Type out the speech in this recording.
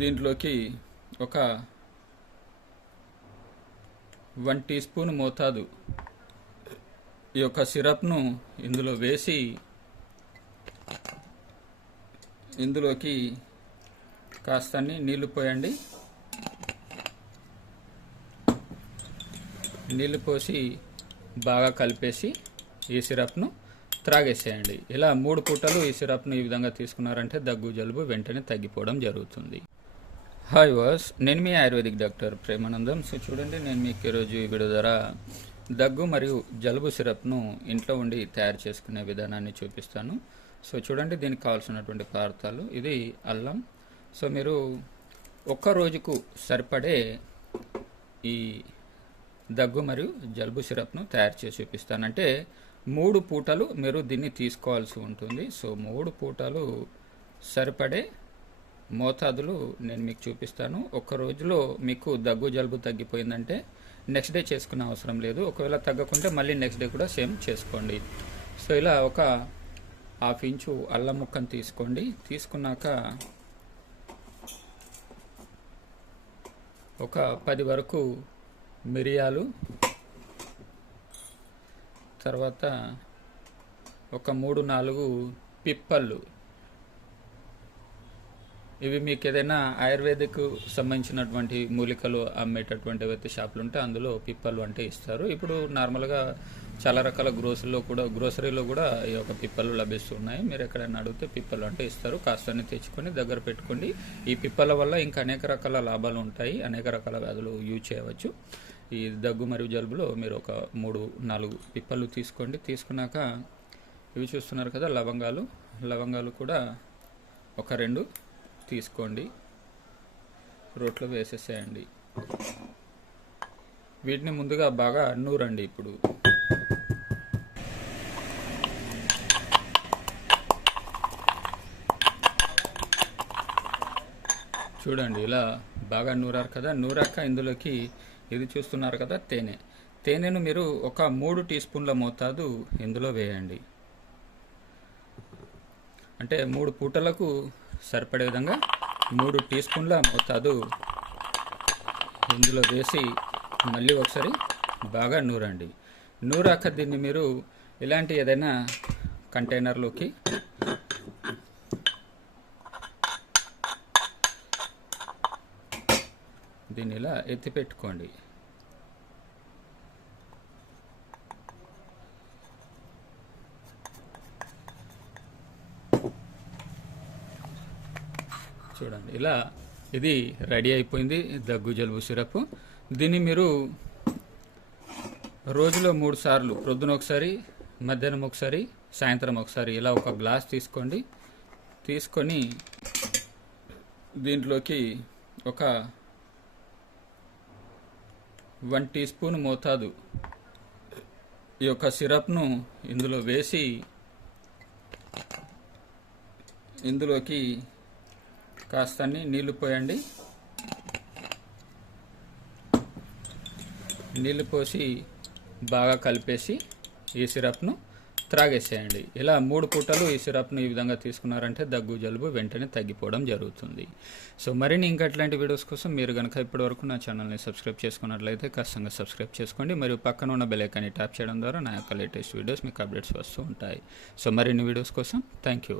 దీంట్లోకి ఒక one tea spoon మోతాదు ఈ యొక్క సిరప్ను ఇందులో వేసి ఇందులోకి కాస్త నీళ్ళు పోయండి. నీళ్ళు పోసి బాగా కలిపేసి ఈ సిరప్ను త్రాగేసేయండి. ఇలా మూడు పూటలు ఈ సిరప్ను ఈ విధంగా తీసుకున్నారంటే దగ్గు జలుబు వెంటనే తగ్గిపోవడం జరుగుతుంది. హాయ్ వాస్ నేను మీ ఆయుర్వేదిక్ డాక్టర్ ప్రేమానందం. సో చూడండి నేను మీకు ఈరోజు ఈ వీడియో ద్వారా దగ్గు మరియు జలుబు సిరప్ను ఇంట్లో ఉండి తయారు చేసుకునే విధానాన్ని చూపిస్తాను. సో చూడండి దీనికి కావాల్సినటువంటి పదార్థాలు. ఇది అల్లం. సో మీరు ఒక్క రోజుకు సరిపడే ఈ దగ్గు మరియు జలుబు సిరప్ను తయారు చేసి చూపిస్తానంటే మూడు పూటలు మీరు దీన్ని తీసుకోవాల్సి ఉంటుంది. సో మూడు పూటలు సరిపడే మోతాదులు నేను మీకు చూపిస్తాను. ఒక్క రోజులో మీకు దగ్గు జలుబు తగ్గిపోయిందంటే నెక్స్ట్ డే చేసుకునే అవసరం లేదు. ఒకవేళ తగ్గకుంటే మళ్ళీ నెక్స్ట్ డే కూడా సేమ్ చేసుకోండి. సో ఇలా ఒక హాఫ్ ఇంచు అల్లం ముక్కను తీసుకోండి. తీసుకున్నాక ఒక పది వరకు మిరియాలు తర్వాత ఒక మూడు నాలుగు పిప్పళ్ళు ఇవి మీకు ఏదైనా ఆయుర్వేదిక్ సంబంధించినటువంటి మూలికలు అమ్మేటటువంటి ఏవైతే షాపులు ఉంటే అందులో పిప్పలు అంటే ఇస్తారు. ఇప్పుడు నార్మల్గా చాలా రకాల గ్రోసరీలో కూడా గ్రోసరీలో కూడా ఈ యొక్క పిప్పలు లభిస్తున్నాయి. మీరు ఎక్కడైనా అడిగితే పిప్పలు అంటే ఇస్తారు. కాస్తని తెచ్చుకొని దగ్గర పెట్టుకోండి. ఈ పిప్పల వల్ల ఇంకా అనేక రకాల లాభాలు ఉంటాయి. అనేక రకాల వ్యాధులు యూజ్ చేయవచ్చు. ఈ దగ్గు మరియు జలుబులో మీరు ఒక మూడు నాలుగు పిప్పలు తీసుకోండి. తీసుకున్నాక ఇవి చూస్తున్నారు కదా లవంగాలు. లవంగాలు కూడా ఒక రెండు తీసుకోండి. రోట్లో వేసేసేయండి. వీటిని ముందుగా బాగా నూరండి ఇప్పుడు. చూడండి ఇలా బాగా నూరారు కదా? నూరాక ఇందులోకి ఇది చూస్తున్నారు కదా? తేనె. తేనెను మీరు ఒక మూడు టీ స్పూన్ల మోతాదు ఇందులో వేయండి. అంటే మూడు పూటలకు సరిపడే విధంగా మూడు టీ స్పూన్ల మోతాదు ఇందులో వేసి మళ్ళీ ఒకసారి బాగా నూరండి. నూరాక దీన్ని మీరు ఇలాంటి ఏదైనా కంటైనర్లోకి దీన్ని ఇలా ఎత్తి పెట్టుకోండి చూడండి. ఇలా ఇది రెడీ అయిపోయింది దగ్గు జలుబు సిరప్. దీన్ని మీరు రోజులో మూడు సార్లు ప్రొద్దున ఒకసారి మధ్యాహ్నం ఒకసారి సాయంత్రం ఒకసారి ఇలా ఒక గ్లాస్ తీసుకోండి. తీసుకొని దీంట్లోకి ఒక వన్ టీ స్పూన్ మోతాదు ఈ యొక్క సిరప్ను ఇందులో వేసి ఇందులోకి కాస్త నీళ్ళు పోయండి. నీళ్ళు పోసి బాగా కలిపేసి ఈ సిరప్ను త్రాగేసేయండి. ఇలా మూడు పూటలు ఈ సిరప్ను ఈ విధంగా తీసుకున్నారంటే దగ్గు జలుబు వెంటనే తగ్గిపోవడం జరుగుతుంది. సో మరిన్ని ఇంకా ఇట్లాంటి వీడియోస్ కోసం మీరు కనుక ఇప్పటివరకు నా ఛానల్ని సబ్స్క్రైబ్ చేసుకున్నట్లయితే ఖచ్చితంగా సబ్స్క్రైబ్ చేసుకోండి. మరియు పక్కన ఉన్న బెలైకాన్ని ట్యాప్ చేయడం ద్వారా నా యొక్క లేటెస్ట్ వీడియోస్ మీకు అప్డేట్స్ వస్తూ ఉంటాయి. సో మరిన్ని వీడియోస్ కోసం థ్యాంక్ యూ